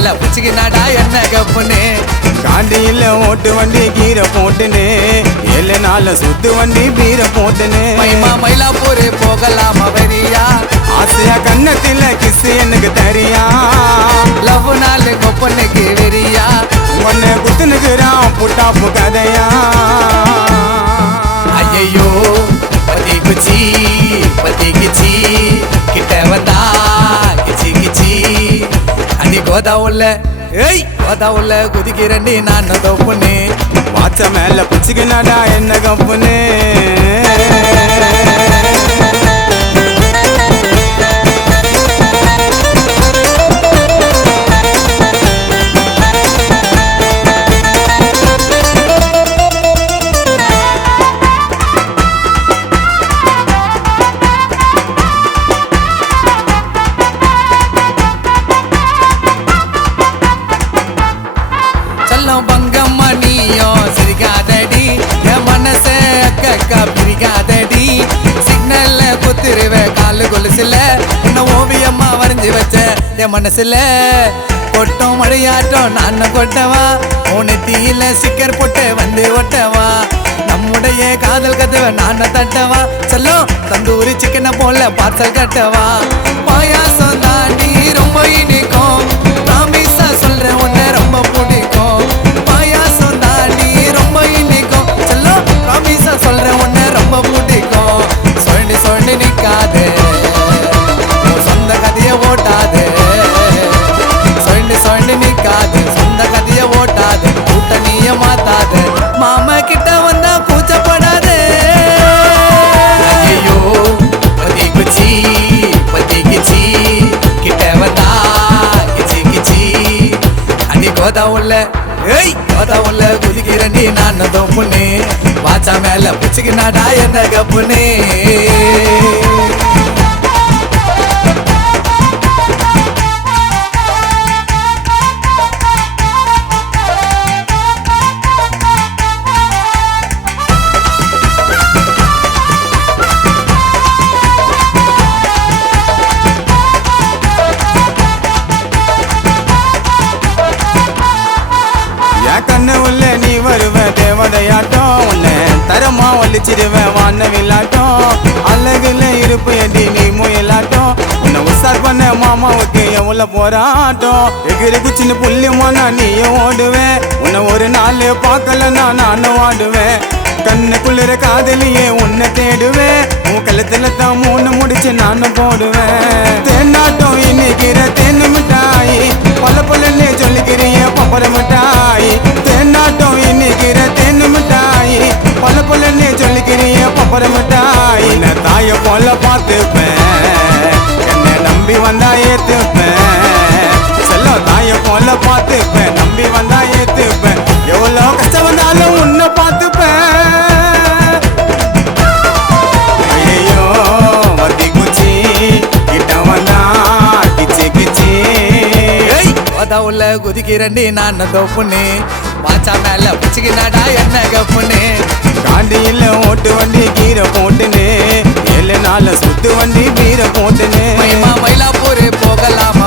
மேல பிச்சுக்கினாடா என்ன கப்புன்னு காண்டியில் ஓட்டு வண்டி கீரை போட்டுன்னு 7 நாள் சுத்து வண்டி பீரை போட்டுன்னு மைமா மயிலாப்பூர் போகலாமா வரியா ஆசையா கண்ணத்தில் கிசு எனக்கு தரியா லவ் நாள் கொப்பனுக்கு வெறியா உன்னை குத்துனுக்குறான் புட்டாப்பு கதையா ஐயோ பத்தி கிச்சி கிட்ட வந்தா கிச்சி கிச்சி அடி கோதாவுள்ள ஏய் கோதாவுள்ள குதிக்கிறண்டி நான் தொப்புன்னு வாச்ச மேல பிச்சுக்கினாடா என்ன கப்புன்னு பங்கம்மா நீயும் சிரிக்காதடி என் மனச அக்கா பிரிக்காதடி சிக்னல்ல குத்துருவ காலு கொலுசுல உன்ன ஓவியம்மா வரைஞ்சி வச்ச என் மனசுல கொட்டும் மழையாட்டம் நான் கொட்டவா உனத்தியில சிக்கர் போட்டு வந்து ஒட்டவா நம்முடைய காதல் கதவை நான் தட்டவா செல்லும் தந்தூரி சிக்கனை போல பார்சல் கட்டவா பாயாசம் தாண்டி ரொம்ப இனிக்கும் ராமேசா சொல்றேன் உன்னை ரொம்ப பிடிக்கும் பாயாசம் தாண்டி ரொம்ப இனிக்கும் செல்லும் ராமேசா சொல்றேன் உன்னை ரொம்ப பிடிக்கும் சொல்லி சொல்லி நிக்காதே சொந்த கதைய ஓட்டாதே சொல்லி சொல்லி நிக்காதே சொந்த கதைய ஓட்டாதே கூட்டணிய மாத்தாதே மாமா கிட்ட வந்தா கூச்சப்படாதே ஐயோ பத்தி கிச்சி கிட்ட வந்தா கிச்சி கிச்சி அடி கோதாவுள்ள ஏய் கோதாவுள்ள குதிக்கிறண்டி நான் தொப்புன்னு வாச்சா மேல பிச்சுக்கினாடா என்ன கப்புன்னு கண்ணு உள்ள நீ வருவ தேவதையாட்டம் உன்னை தரமா ஒழிச்சிருவேன் வானவில்லாட்டம் அழகுல இருப்பு எடி நீ முயலாட்டம் உன்னை உசார் பண்ண மாமாவுக்கு எவ்வளோ போராட்டம் எகிரி குச்சின்னு புள்ளியமானா நீயும் ஓடுவேன் உன்னை ஒரு நாள் பார்க்கலன்னா நானும் வாடுவேன் கண்ணு குளிர காதலியே உன்னை தேடுவேன் உன் கழுத்துல தான் 3 முடிச்சு நானும் போடுவேன் தேனாட்டம் இன்னைக்கிற தேன்னு மிட்டாய் பல சொல்லிக்கிறிய பப்பர மிட்டாய் தேனாட்டம் இன்னைக்கிற தேன்னு மிட்டாய் பல சொல்லிக்கிறிய பப்பர மிட்டாய் என்ன தாய போல பார்த்துப்பேன் என்னை நம்பி வந்தா ஏத்துப்பேன் செல்ல தாய போல பார்த்துப்பேன் நம்பி வந்தா ஏத்துப்பேன் எவ்வளோ கஷ்டம் வந்தாலும் உன்னை பார்த்துப்பேன் ஐயோ வத்தி குச்சி கிட்ட வந்தா கிச்சி கிச்சி கோதாவுள்ள குதிக்கிறண்டி நான் தொப்புன்னு வாச்சா மேல பிச்சுக்கினாடா என்ன கப்புன்னு காண்டியில் ஓட்டு வண்டி கீரை போட்டுன்னு 7 நாள் சுத்து வண்டி பீரை போட்டுன்னு மைமா மயிலாப்பூர் போகலாம்